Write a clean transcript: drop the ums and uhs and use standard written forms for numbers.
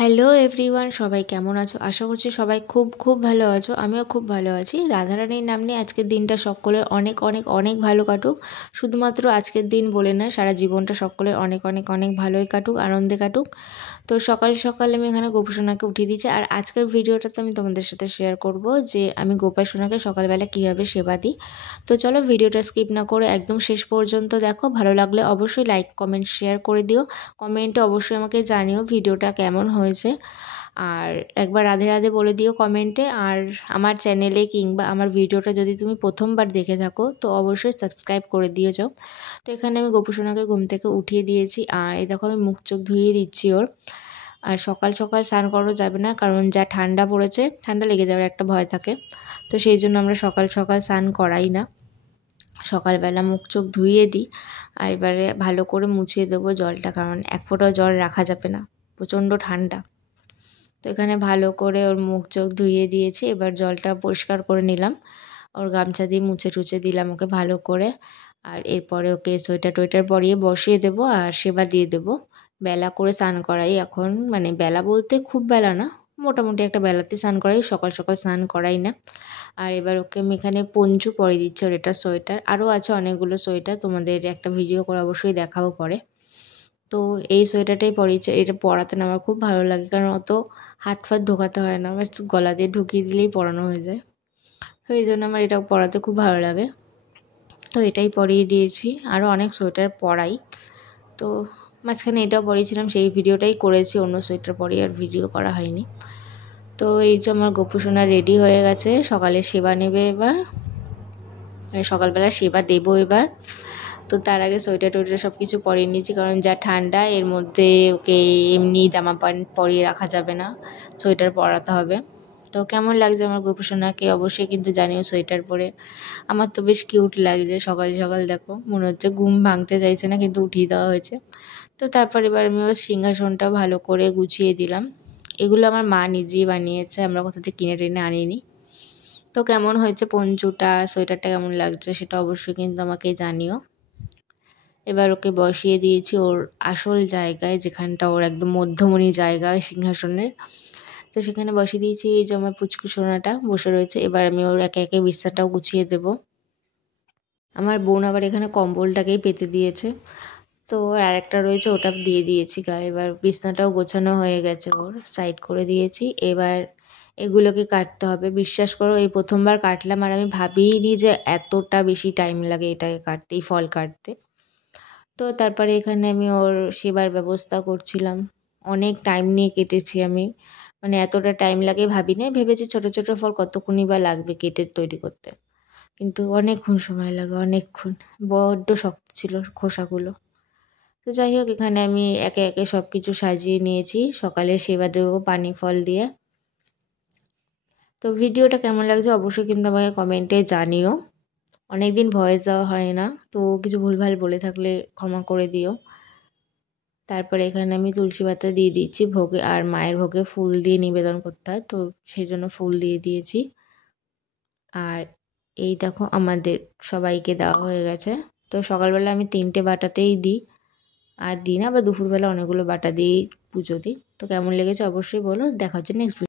Hello everyone, সবাই কেমন আছো? আশা করছি সবাই খুব খুব ভালো আছো। আমিও খুব ভালো আছি। রাধারানীর নাম নিয়ে আজকের দিনটা সকলের অনেক অনেক অনেক ভালো কাটুক। শুধুমাত্র আজকের দিন বলে না, সারা জীবনটা সকলের অনেক অনেক অনেক ভালোই কাটুক, আনন্দে কাটুক। তো সকাল সকাল আমি এখানে গোপুসোনাকে উঠিয়ে দিচ্ছি। আর আজকের ভিডিওটাতে আমি তোমাদের সাথে শেয়ার করব যে আমি গোপাসোনাকে সকালবেলা কীভাবে সেবা দিই। তো চলো ভিডিওটা স্কিপ না করে একদম শেষ পর্যন্ত দেখো। ভালো লাগলে অবশ্যই লাইক কমেন্ট শেয়ার করে দিও। কমেন্টে অবশ্যই আমাকে জানিও ভিডিওটা কেমন হয়েছে। আর একবার রাধে রাধে বলে দিও কমেন্টে। আর আমার চ্যানেলে কিংবা আমার ভিডিওটা যদি তুমি প্রথমবার দেখে থাকো তো অবশ্যই সাবস্ক্রাইব করে দিয়ে যাও। তো এখানে আমি গোপুসোনাকে ঘুম থেকে উঠিয়ে দিয়েছি। আর এই দেখো আমি মুখ চোখ ধুয়ে দিচ্ছি ওর। আর সকাল সকাল স্নান করানো যাবে না, কারণ যা ঠান্ডা পড়েছে, ঠান্ডা লেগে যাওয়ার একটা ভয় থাকে। তো সেই জন্য আমরা সকাল সকাল স্নান করাই না, সকালবেলা মুখ চোখ ধুইয়ে দিই। আর এবারে ভালো করে মুছিয়ে দেবো জলটা, কারণ এক ফোঁটাও জল রাখা যাবে না, প্রচণ্ড ঠান্ডা। তো এখানে ভালো করে ওর মুখ চোখ ধুইয়ে দিয়েছি। এবার জলটা পরিষ্কার করে নিলাম, ওর গামছা দিয়ে মুছে টুছে দিলাম ওকে ভালো করে। আর এরপরে ওকে সোয়েটার টোয়েটার পরিয়ে বসিয়ে দেবো আর সেবা দিয়ে দেবো। বেলা করে স্নান করাই এখন, মানে বেলা বলতে খুব বেলা না, মোটামুটি একটা বেলাতে স্নান করাই, সকাল সকাল স্নান করাই না। আর এবার ওকে আমি এখানে পঞ্চু পরিয়ে দিচ্ছি, ওর এটা সোয়েটার। আরও আছে অনেকগুলো সোয়েটার, তোমাদের একটা ভিডিও করে অবশ্যই দেখাবো পরে। তো এই সোয়েটারটাই পরিয়েছে। এটা পরাতে না আমার খুব ভালো লাগে, কারণ অত হাত ফাত ঢোকাতে হয় না, আমার গলা দিয়ে ঢুকিয়ে দিলেই পরানো হয়ে যায়। তো এই জন্য আমার এটা পরাতে খুব ভালো লাগে। তো এটাই পরিয়ে দিয়েছি, আরও অনেক সোয়েটার পরাই। তো মাঝখানে এটাও পরিয়েছিলাম, সেই ভিডিওটাই করেছি, অন্য সোয়েটার পরিয়ে আর ভিডিও করা হয়নি। তো এই যে আমার গোপুসোনা রেডি হয়ে গেছে, সকালে সেবা নেবে এবার, মানে সকালবেলা সেবা দেবো এবার। তো তার আগে সোয়েটার টোয়েটার সব কিছু পরিয়ে নিয়েছি, কারণ যা ঠান্ডা, এর মধ্যে ওকে এমনি জামা প্যান্ট পরিয়ে রাখা যাবে না, সোয়েটার পরাতে হবে। তো কেমন লাগছে আমার গোপুসোনাকে অবশ্যই কিন্তু জানিও সোয়েটার পরে। আমার তো বেশ কিউট লাগছে। সকাল সকাল দেখো, মনে হচ্ছে ঘুম ভাঙতে চাইছে না, কিন্তু উঠিয়ে দেওয়া হয়েছে। তো তারপর এবার আমি ওর সিংহাসনটা ভালো করে গুছিয়ে দিলাম। এগুলো আমার মা নিজেই বানিয়েছে, আমরা কোথা থেকে কিনে টেনে আনিনি। তো কেমন হয়েছে পঞ্চুটা, সোয়েটারটা কেমন লাগছে সেটা অবশ্যই কিন্তু আমাকে জানিও। এবার ওকে বসিয়ে দিয়েছি ওর আসল জায়গায়, যেখানটা ওর একদম মধ্যমণি জায়গা সিংহাসনের। তো সেখানে বসিয়ে দিয়েছি। এই যে আমার পুচকু সোনাটা বসে রয়েছে। এবার আমি ওর একে একে বিছানাটাও গুছিয়ে দেব। আমার বোন আবার এখানে কম্বলটাকেই পেতে দিয়েছে, তো আর একটা রয়েছে ওটা দিয়ে দিয়েছি গায়ে। এবার বিছানাটাও গোছানো হয়ে গেছে, ওর সাইড করে দিয়েছি। এবার এগুলোকে কাটতে হবে। বিশ্বাস করো এই প্রথমবার কাটলাম, আর আমি ভাবিনি যে এতটা বেশি টাইম লাগে এটাকে কাটতে, এই ফল কাটতে। তো তারপরে এখানে আমি ওর সেবার ব্যবস্থা করছিলাম। অনেক টাইম নিয়ে কেটেছি আমি, মানে এতটা টাইম লাগে ভাবিনি। ভেবেছি ছোটো ছোটো ফল কতক্ষণই বা লাগবে কেটে তৈরি করতে, কিন্তু অনেকক্ষণ সময় লাগে, অনেকক্ষণ। বড্ড শক্ত ছিল খোসাগুলো। তো যাই হোক, এখানে আমি একে একে সব কিছু সাজিয়ে নিয়েছি। সকালে সেবা দেবো পানি ফল দিয়ে। তো ভিডিওটা কেমন লাগছে অবশ্যই কিন্তু আমাকে কমেন্টে জানিও। অনেক দিন ভয়েস দেওয়া হয় না, তো কিছু ভুলভাল বলে থাকলে ক্ষমা করে দিও। তারপরে এখানে আমি তুলসী পাতা দিয়ে দিচ্ছি ভোগে, আর মায়ের ভোগে ফুল দিয়ে নিবেদন করতে হয়, তো সেই জন্য ফুল দিয়ে দিয়েছি। আর এই দেখো আমাদের সবাইকে দেওয়া হয়ে গেছে। তো সকালবেলা আমি 3টে বাটাতেই দিই, আর দিই না, বা দুপুরবেলা অনেকগুলো বাটা দিয়েই পুজো দিই। তো কেমন লেগেছে অবশ্যই বলো। দেখা হচ্ছে নেক্সট ভিডিও।